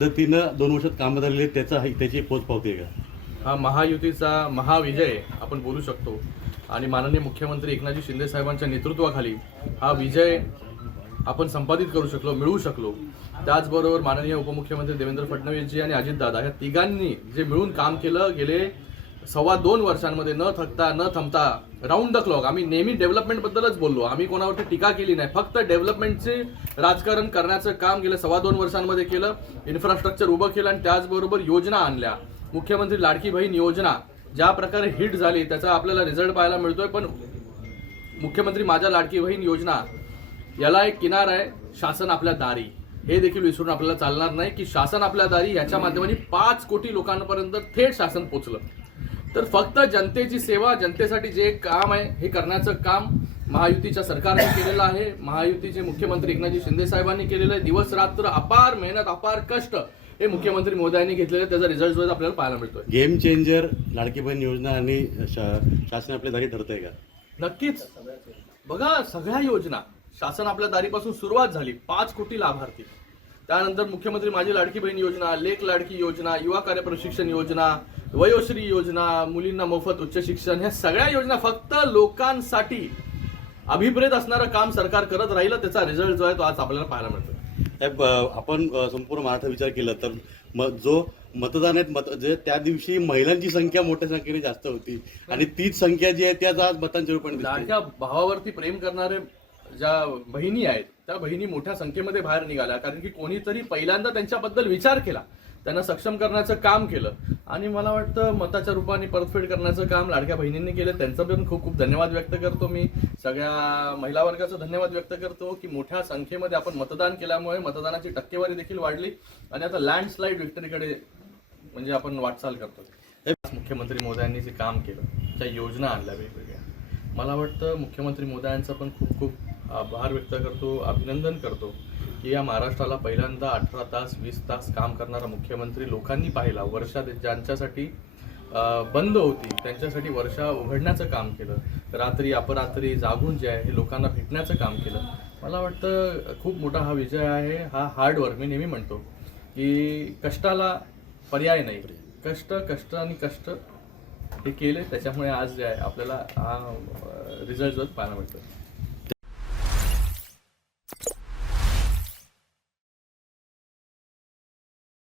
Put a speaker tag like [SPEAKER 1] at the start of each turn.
[SPEAKER 1] पद्धतीनं दोन वर्षात कामं झालेली त्याचा त्याची पोच पावते का?
[SPEAKER 2] हा महायुतीचा महाविजय आपण बोलू शकतो. आणि माननीय मुख्यमंत्री एकनाथजी शिंदे साहेबांच्या नेतृत्वाखाली हा विजय आपण संपादित करू शकलो मिळवू शकलो. त्याचबरोबर माननीय उपमुख्यमंत्री देवेंद्र फडणवीसजी आणि अजितदादा ह्या तिघांनी जे मिळून काम केलं गेले सव्वा दोन वर्षांमध्ये न थकता न थांबता राऊंड द क्लॉक आम्ही नेहमी डेव्हलपमेंटबद्दलच बोललो. आम्ही कोणावरती टीका केली नाही. फक्त डेव्हलपमेंटचे राजकारण करण्याचं काम गेलं सव्वा दोन वर्षांमध्ये केलं इन्फ्रास्ट्रक्चर उभं केलं आणि त्याचबरोबर योजना आणल्या. मुख्यमंत्री लाडकी बहीण योजना ज्या प्रकारे हिट झाली त्याचा आपल्याला रिझल्ट पाहायला मिळतोय. पण मुख्यमंत्री माझ्या लाडकी बहीण योजना याला एक किनार आहे शासन आपल्या दारी. हे देखील विसरून आपल्याला चालणार नाही की शासन आपल्या दारी याच्या माध्यमाने पाच कोटी लोकांपर्यंत थेट शासन पोचलं. तर फक्त जनतेची सेवा जनतेसाठी जे काम आहे हे करण्याचं काम महायुतीच्या सरकारने केलेलं आहे. महायुतीचे मुख्यमंत्री एकनाथजी शिंदे साहेबांनी केलेलं आहे. दिवस रात्र अपार मेहनत अपार कष्ट हे मुख्यमंत्री मोदयांनी घेतलेले. त्याचा रिझल्ट जो आपल्याला पाहायला मिळतोय.
[SPEAKER 1] गेम चेंजर लाडकी बहीण योजना आणि शासन आपल्या ठरत आहे का?
[SPEAKER 2] नक्कीच. बघा सगळ्या योजना. शासन आपल्या दारीपासून सुरुवात झाली. पाच कोटी लाभार्थी. त्यानंतर मुख्यमंत्री माझी लाडकी बहीण योजना लेख लाडकी योजना युवा कार्य प्रशिक्षण योजना वयोश्री योजना मुलींना मोफत उच्च शिक्षण ह्या सगळ्या योजना फक्त लोकांसाठी अभिप्रेत असणारं काम सरकार करत राहिलं त्याचा रिझल्ट जो आहे तो आज आपल्याला पाहायला मिळतो
[SPEAKER 1] आपण संपूर्ण महाराष्ट्र विचार केला तर म- जो मतदान आहेत मत जे त्या दिवशी महिलांची संख्या मोठ्या संख्येने जास्त होती आणि तीच संख्या जी आहे त्याच आज मतांच्या रूपाने.
[SPEAKER 2] लाडक्या भावावरती प्रेम करणारे ज्या बहिणी आहेत त्या बहिणी मोठ्या संख्येमध्ये बाहेर निघाल्या. कारण की कोणीतरी पहिल्यांदा त्यांच्याबद्दल विचार केला. त्यांना सक्षम करण्याचं काम केलं. आणि मला वाटतं मताच्या रूपाने परतफेड करण्याचं काम लाडक्या बहिणींनी केलं. त्यांचं पण खूप खूप धन्यवाद व्यक्त करतो मी. सगळ्या महिला वर्गाचं धन्यवाद व्यक्त करतो की मोठ्या संख्येमध्ये आपण मतदान केल्यामुळे मतदानाची टक्केवारी देखील वाढली. आणि आता लँडस्लाईड विक्टरीकडे म्हणजे आपण वाटचाल करतो. मुख्यमंत्री मोदयांनी जे काम केलं त्या योजना आणल्या वेगवेगळ्या. मला वाटतं मुख्यमंत्री मोदयांचं पण खूप खूप आभार व्यक्त करतो अभिनंदन करतो की या महाराष्ट्राला पहिल्यांदा अठरा तास वीस तास काम करणारा मुख्यमंत्री लोकांनी पाहिला. वर्षा ज्यांच्यासाठी बंद होती त्यांच्यासाठी वर्षा उघडण्याचं काम केलं. रात्री अपरात्री जागून जे आहे हे लोकांना भेटण्याचं काम केलं. मला वाटतं खूप मोठा हा विजय आहे हा हार्डवर्क मी नेहमी म्हणतो की कष्टाला पर्याय नाही. कष्ट कष्ट आणि कष्ट हे केले त्याच्यामुळे आज जे आहे आपल्याला हा रिझल्ट पाहायला मिळतो